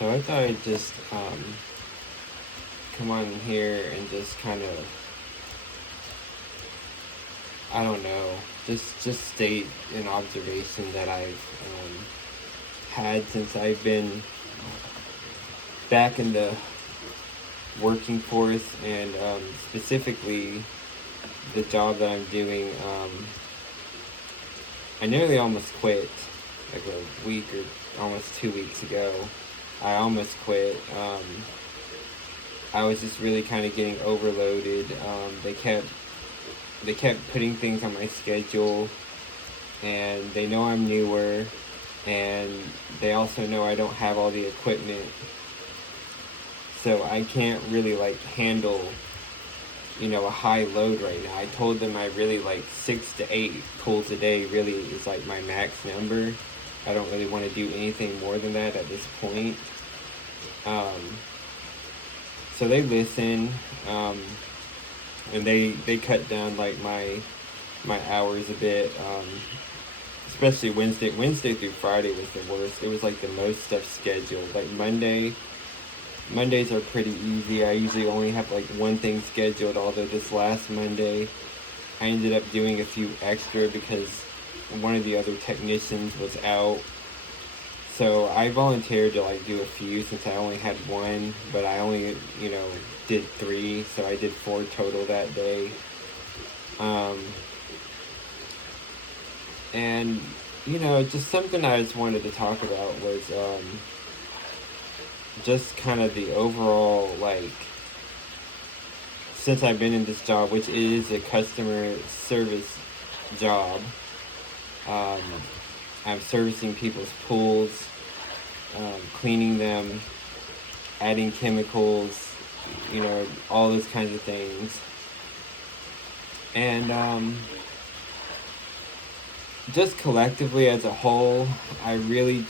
So I thought I'd just come on here and just kind of, I don't know, just state an observation that I've had since I've been back in the working force, and specifically the job that I'm doing. I nearly almost quit like a week or almost 2 weeks ago. I almost quit. I was just really kind of getting overloaded. They kept putting things on my schedule, and they know I'm newer, and they also know I don't have all the equipment, so I can't really like handle a high load right now. I told them I really like 6 to 8 pulls a day really is like my max number. I don't really want to do anything more than that at this point. Um, so they listen, and they cut down like my hours a bit. Especially Wednesday through Friday was the worst. It was like the most stuff scheduled. Like Mondays are pretty easy. I usually only have like one thing scheduled, although this last Monday I ended up doing a few extra because one of the other technicians was out. So I volunteered to like do a few since I only had one, but I only, did 3, so I did 4 total that day. Um, and just something I just wanted to talk about was just kind of the overall, like, since I've been in this job, which is a customer service job. um, I'm servicing people's pools, cleaning them, adding chemicals, all those kinds of things. And just collectively as a whole, I really,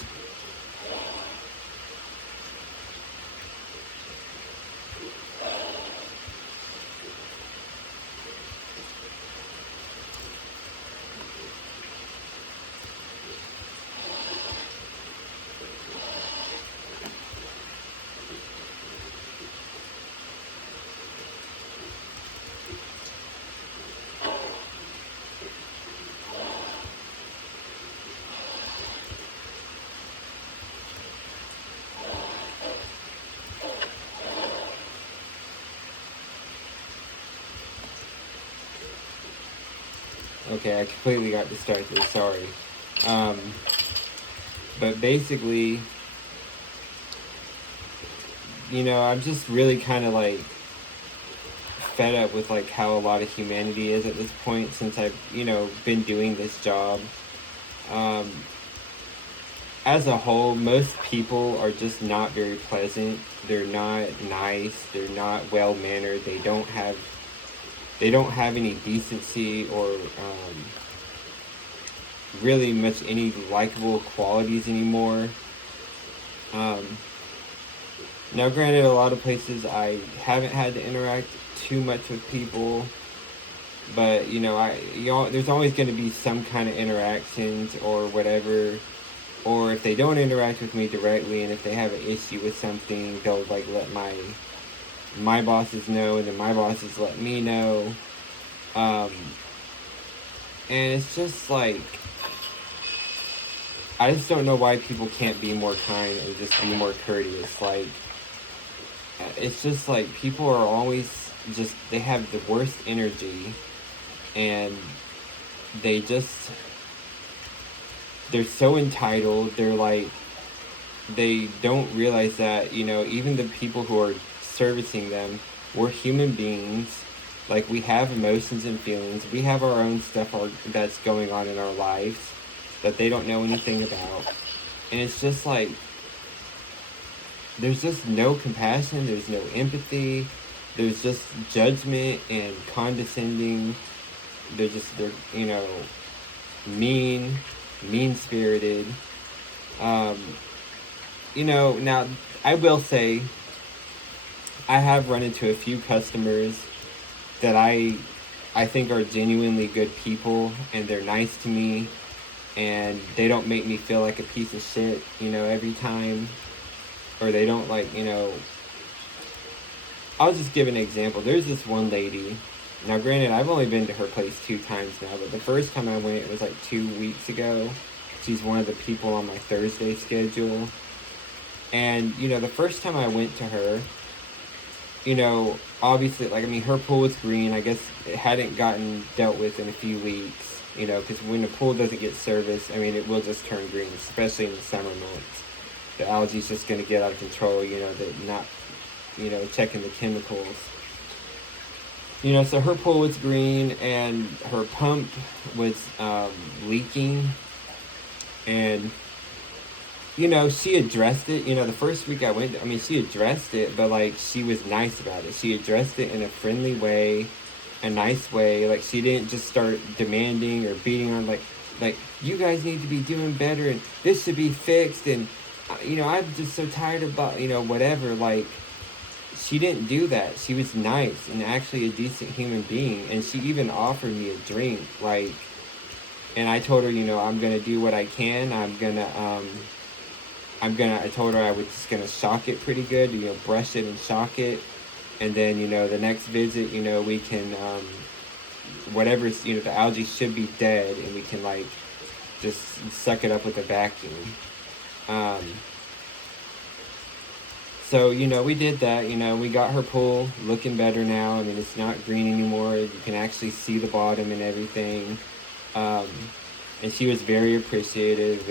okay, I completely got distracted, sorry. Um, but basically, I'm just really kind of like fed up with like how a lot of humanity is at this point since I've, been doing this job. Um, as a whole, most people are just not very pleasant. They're not nice. They're not well mannered. They don't have any decency or really much any likable qualities anymore. Um, Now, granted, a lot of places I haven't had to interact too much with people, but there's always going to be some kind of interactions or whatever. Or if they don't interact with me directly, and if they have an issue with something, they'll like let my bosses know, and then my bosses let me know. Um, and it's just like, I just don't know why people can't be more kind and just be more courteous. Like, it's just like people are always just, they have the worst energy, and they just, they're so entitled. They're like, they don't realize that, even the people who are servicing them, we're human beings. Like, we have emotions and feelings. We have our own stuff that's going on in our lives that they don't know anything about. And it's just like, there's just no compassion, there's no empathy, there's just judgment and condescending. They're mean spirited. Um, now I will say I have run into a few customers that I think are genuinely good people, and they're nice to me, and they don't make me feel like a piece of shit, every time. or they don't like, I'll just give an example. There's this one lady. Now, granted, I've only been to her place 2 times now, but the first time I went, it was like 2 weeks ago. She's one of the people on my Thursday schedule. And, the first time I went to her, obviously, like, I mean, her pool was green. I guess it hadn't gotten dealt with in a few weeks, because when the pool doesn't get serviced, I mean, it will just turn green, especially in the summer months. The algae's just going to get out of control, not, checking the chemicals. So her pool was green and her pump was leaking. And, she addressed it. The first week I went, I mean, she addressed it, but, like, she was nice about it. She addressed it in a friendly way, a nice way. Like, she didn't just start demanding or beating on, like, you guys need to be doing better, and this should be fixed, and, I'm just so tired about, whatever. Like, she didn't do that. She was nice and actually a decent human being, and she even offered me a drink, like, and I told her, I'm gonna do what I can. I told her I was just gonna shock it pretty good, brush it and shock it, and then, the next visit, we can, whatever's, the algae should be dead, and we can, like, just suck it up with a vacuum. So, we did that. We got her pool looking better now. I mean, it's not green anymore. You can actually see the bottom and everything. And she was very appreciative,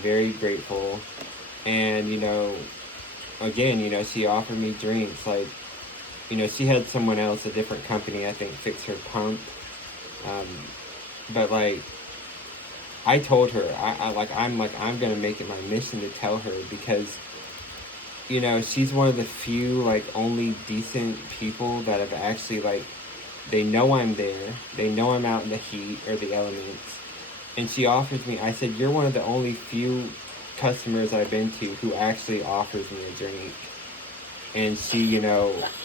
very grateful. And, again, she offered me drinks. Like, she had someone else, a different company, I think, fix her pump. But, like, I told her, I'm going to make it my mission to tell her, because, she's one of the few, like, only decent people that have actually, like, they know I'm there. They know I'm out in the heat or the elements. And she offers me, I said, you're one of the only few customers I've been to who actually offers me a drink. And she,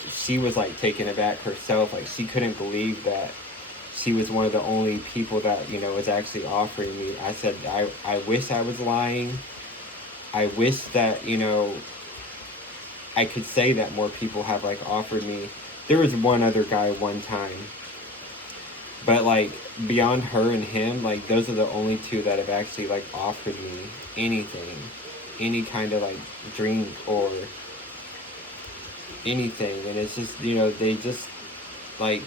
she was, like, taken aback herself. Like, she couldn't believe that she was one of the only people that, was actually offering me. I said, I wish I was lying. I wish that, I could say that more people have, like, offered me. There was one other guy one time. But, like, beyond her and him, like, those are the only two that have actually, like, offered me anything. Any kind of, like, drink or anything. And it's just, they just, like,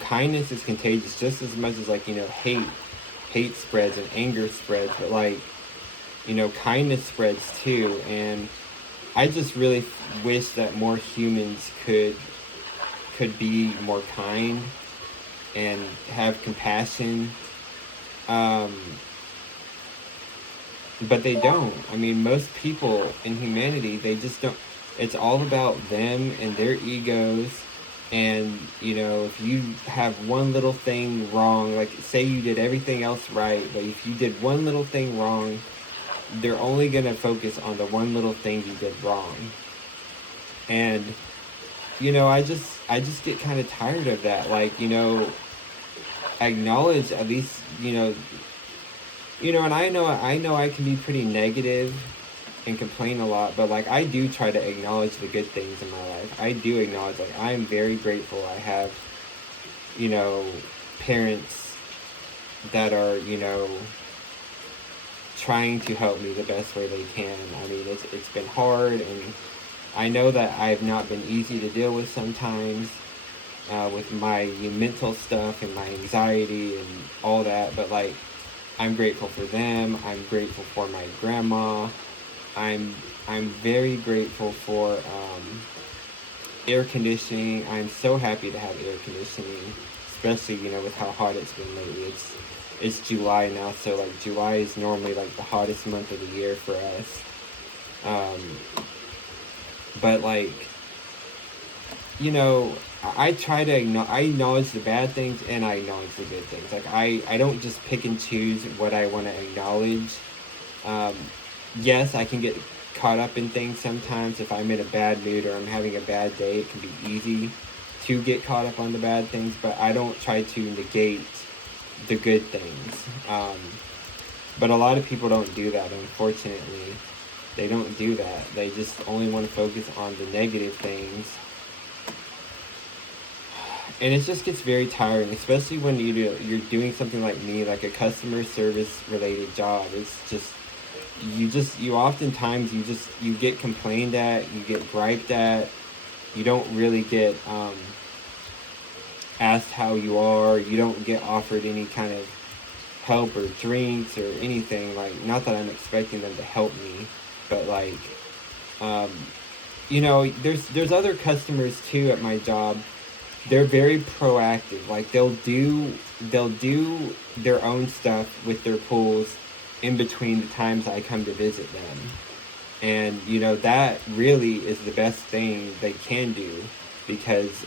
kindness is contagious just as much as, like, hate spreads and anger spreads. But, like, kindness spreads too. And I just really wish that more humans could be more kind and have compassion, but they don't. I mean, most people in humanity, they just don't. It's all about them and their egos. And, if you have one little thing wrong, like, say you did everything else right, but if you did one little thing wrong, they're only going to focus on the one little thing you did wrong. And, I just get kind of tired of that. Like, acknowledge at least, and I know I can be pretty negative and complain a lot, but, like, I do try to acknowledge the good things in my life. I do acknowledge, like, I am very grateful I have, parents that are, trying to help me the best way they can. I mean, it's been hard, and I know that I have not been easy to deal with sometimes, with my mental stuff and my anxiety and all that, but, like, I'm grateful for them. I'm grateful for my grandma. I'm very grateful for air conditioning. I'm so happy to have air conditioning, especially, with how hot it's been lately. It's July now, so, like, July is normally, like, the hottest month of the year for us. But, like, I try to I acknowledge the bad things and I acknowledge the good things. Like, I don't just pick and choose what I want to acknowledge. Yes, I can get caught up in things sometimes. If I'm in a bad mood or I'm having a bad day, it can be easy to get caught up on the bad things, but I don't try to negate the good things. But a lot of people don't do that, unfortunately. They don't do that. They just only want to focus on the negative things. And it just gets very tiring, especially when you're doing something like me, like a customer service related job. It's just you oftentimes you get complained at, you get griped at, you don't really get asked how you are, you don't get offered any kind of help or drinks or anything. Like, not that I'm expecting them to help me, but like, um, there's other customers too at my job. They're very proactive. Like, they'll do their own stuff with their pools in between the times I come to visit them. And that really is the best thing they can do, because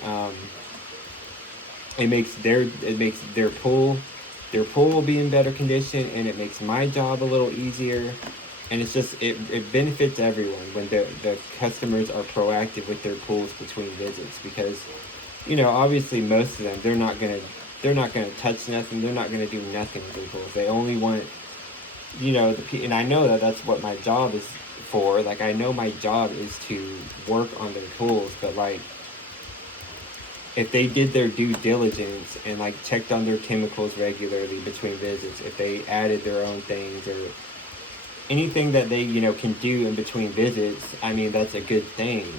it makes their pool will be in better condition, and it makes my job a little easier. And it benefits everyone when the customers are proactive with their pools between visits, because obviously most of them, they're not gonna touch nothing, they're not gonna do nothing with their pools. They only want, and I know that that's what my job is for. Like, I know my job is to work on their pools, but like, if they did their due diligence and like checked on their chemicals regularly between visits, if they added their own things or anything that they can do in between visits, I mean, that's a good thing.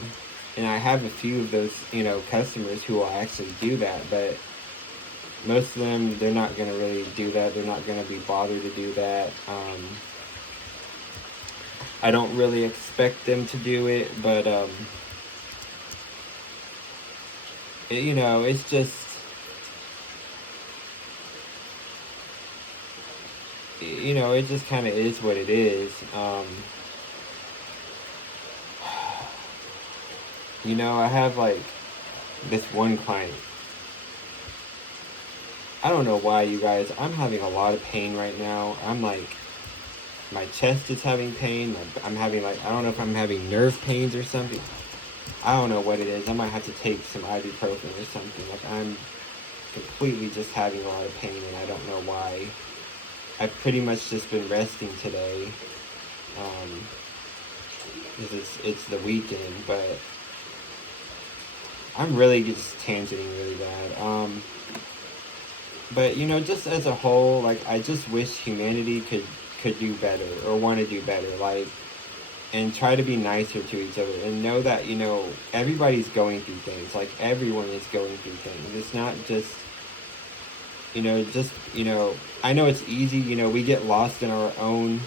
And I have a few of those customers who will actually do that, but most of them, they're not going to really do that. They're not going to be bothered to do that. I don't really expect them to do it, but it's just, it just kind of is what it is. I have like this one client. I don't know why, you guys. I'm having a lot of pain right now. I'm like, my chest is having pain. I'm having I don't know if I'm having nerve pains or something. I don't know what it is. I might have to take some ibuprofen or something. Like, I'm completely just having a lot of pain, and I don't know why. I've pretty much just been resting today. Because it's the weekend, but I'm really just tangenting really bad. But just as a whole, like, I just wish humanity could do better, or want to do better, like, and try to be nicer to each other, and know that everybody's going through things. Like, everyone is going through things. It's not just I know it's easy. We get lost in our own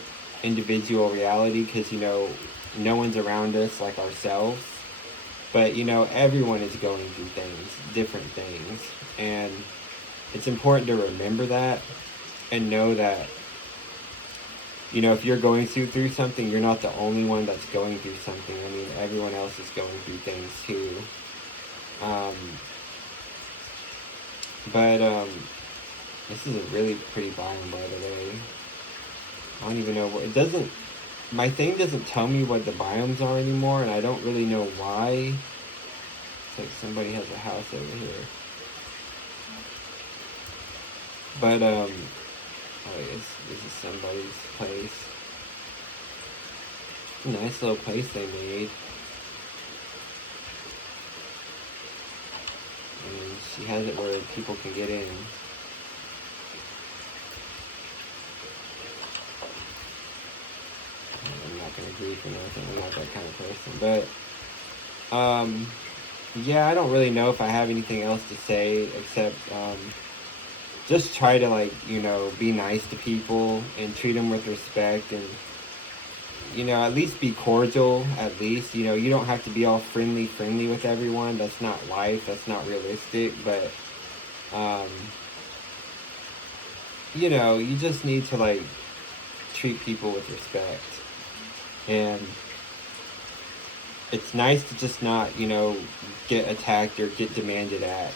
individual reality, because no one's around us like ourselves. But everyone is going through things, different things, and it's important to remember that, and know that if you're going through something, you're not the only one that's going through something. I mean, everyone else is going through things too. But this is a really pretty biome, by the way. I don't even know what it doesn't. My thing doesn't tell me what the biomes are anymore, and I don't really know why. It's like somebody has a house over here. But oh, this is somebody's place. Nice little place they made. And she has it where people can get in. I'm not gonna grief or nothing. I'm not that kind of person. But yeah, I don't really know if I have anything else to say, except just try to be nice to people and treat them with respect, and at least be cordial. At least you don't have to be all friendly with everyone. That's not life. That's not realistic. But you just need to treat people with respect. And it's nice to just not get attacked or get demanded at.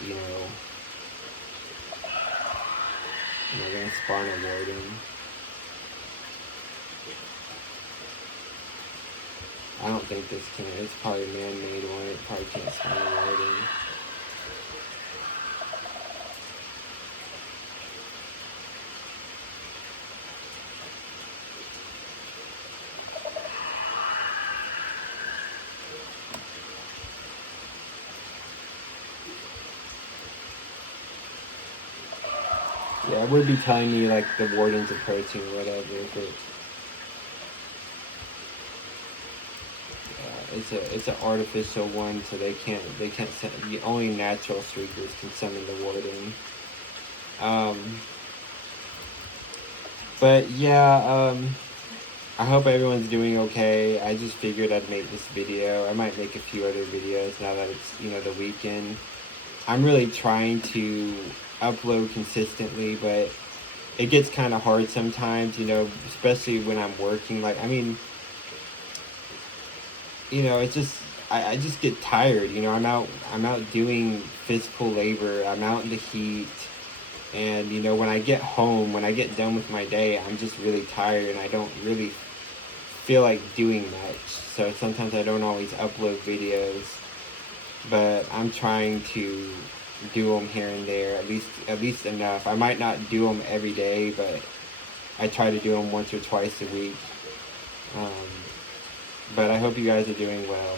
We're gonna spawn a warden. I don't think this can. It's probably a man-made one. It probably can't spawn a warden. Yeah, it would be telling me like the warden's approaching or whatever, but it's an artificial one, so they can't only natural streakers can summon the warden. But yeah, I hope everyone's doing okay. I just figured I'd make this video. I might make a few other videos now that it's, you know, the weekend. I'm really trying to upload consistently, but it gets kind of hard sometimes, you know, especially when I'm working. Like, I mean, you know, it's just, I just get tired, you know. I'm out doing physical labor. I'm out in the heat. And, you know, when I get home, when I get done with my day, I'm just really tired and I don't really feel like doing much. So sometimes I don't always upload videos, but I'm trying to do them here and there, at least enough. I might not do them every day, but I try to do them once or twice a week. But I hope you guys are doing well.